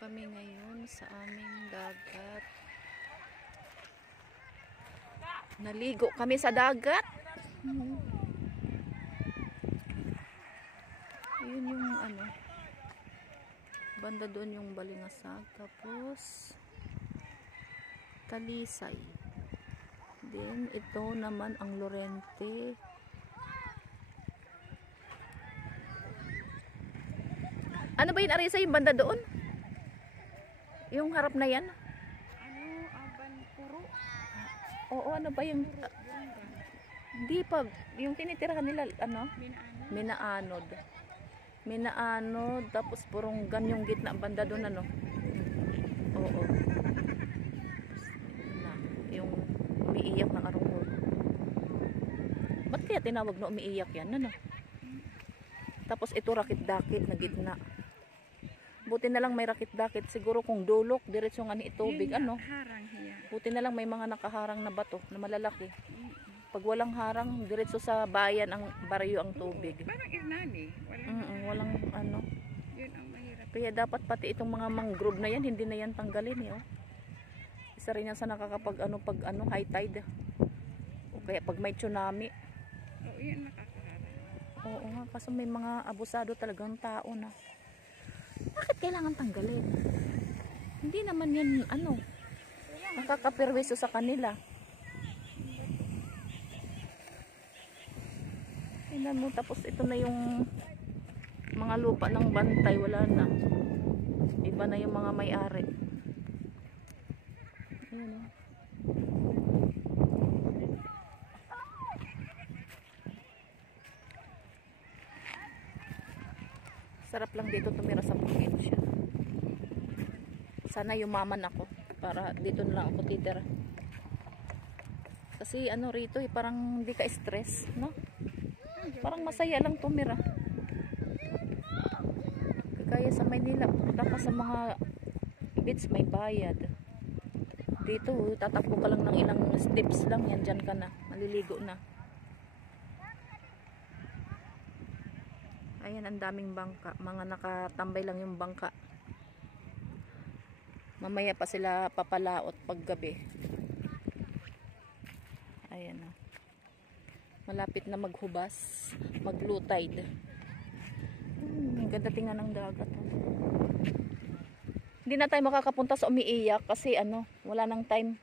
kami ngayon sa aming dagat. Naligo kami sa dagat. Yun yung ano, banda doon yung Balingasag, tapos Talisay. Then ito naman ang Lorente. Ano ba yun, Arisa, yung banda doon? Yung harap na yan? Ano, Aban Puro? Oo, ano ba yung... Hindi pa, yung tinitirahan nila, ano? Minaano? Minaanod, tapos Puronggan yung gitna banda doon, ano? Oo. Na, yung umiiyak na karungkol. Ba't kaya tinawag na umiiyak yan, ano? Tapos ito rakit-dakit na gitna. Buti na lang may rakit-dakit. Siguro kung dulok, diretso nga ni tubig, ano? Harang hiya. Buti na lang may mga nakaharang na bato na malalaki. Pag walang harang, diretso sa bayan ang baryo ang tubig. Parang Irnani. Walang ano. Yun ang mahirap. Kaya dapat pati itong mga mangrove na yan, hindi na yan tanggalin, eh. Oh. Isa rin yan sa nakakapag ano, pag ano, high tide. O kaya pag may tsunami. Oo, yun nakakaharang. Oo nga, kaso may mga abusado talagang tao na. Bakit kailangan tanggalin? Hindi naman yan, ano, nakakapirweso sa kanila. Tingnan mo, tapos ito na yung mga lupa ng bantay, wala na. Iba na yung mga may-ari. Ayan, oh. Sarap lang dito tumira sa probinsya. Sana yumaman ako para dito na lang ako titira. Kasi ano rito, parang hindi ka stress, no? Parang masaya lang tumira. Kaya sa Maynila, pupunta ka sa mga beach, may bayad. Dito, tatakbo ka lang ng ilang steps lang, yan dyan ka na, maliligo na. Ayan, ang daming bangka. Mga nakatambay lang yung bangka. Mamaya pa sila papalaot paggabi. Ayan, oh. Malapit na maghubas, mag-low tide. Ganda tingnan ng dagat. Hindi na tayo makakapunta sa umiiyak kasi ano, wala nang time.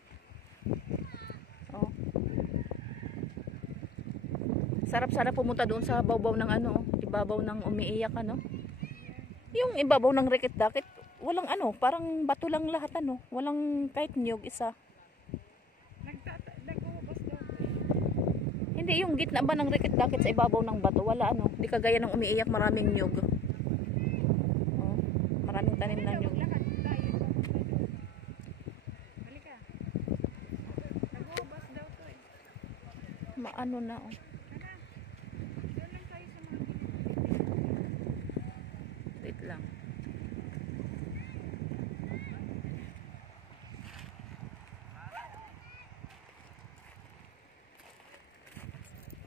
Oh. Sarap sana pumunta doon sa babaw ng ano, ibabaw ng umiiyak, ano. Yung ibabaw ng rikit-dakit, walang ano, parang bato lang lahat, ano. Walang kahit niyog isa. Nag-uubos daw. Hindi, yung gitna ba ng rikit-dakit sa ibabaw ng bato, wala, ano. Hindi kagaya ng umiiyak, maraming niyog. Oh, maraming tanim ng niyog. Lahat tayo. Halika. Nag-uubos daw to eh. Maano na, oh. Tara. Doon lang tayo sa mga Wait lang.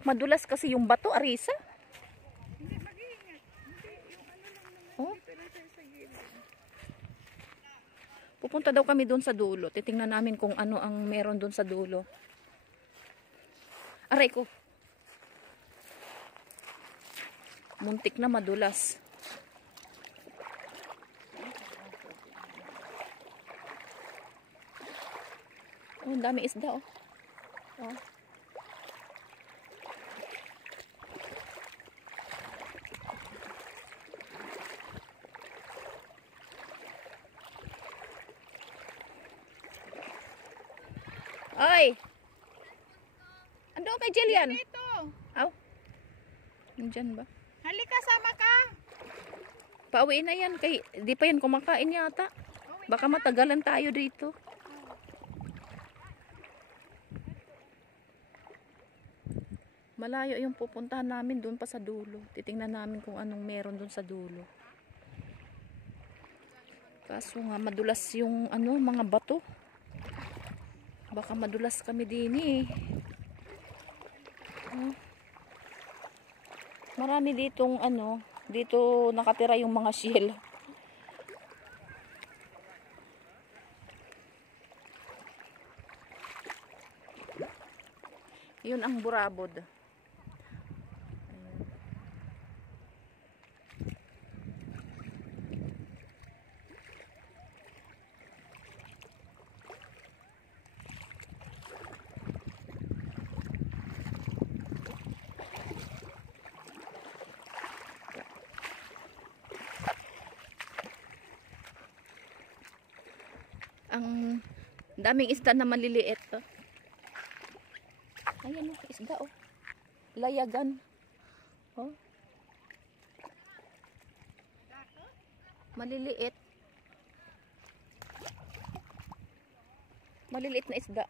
Madulas kasi yung bato, Arisa. Hindi, mag-iingat. Hindi, yung ano lang naman. Oh? Dito lang tayo sa gilid. Pupunta daw kami doon sa dulo. Titingnan namin kung ano ang meron doon sa dulo. Aray ko. Muntik na madulas. Oh, ang dami isda, oh. Oh. Ay! Ando kay Jillian? Dito. Aw. Nandiyan ba? Halika, sama ka. Pauwi na yan. Kay, di pa yan kumakain yata. Baka matagalan tayo dito. Malayo yung pupuntahan namin doon pa sa dulo. Titingnan namin kung anong meron doon sa dulo. Kaso nga madulas yung ano, mga bato. Baka madulas kami din eh. Oh. Marami ditong ano, dito nakatira yung mga shell. Yun ang burabod. Ayan. Ang daming isda na maliliit. Oh. Ayan oh, isda oh. Layagan. Oh. Maliliit. Maliliit na isda.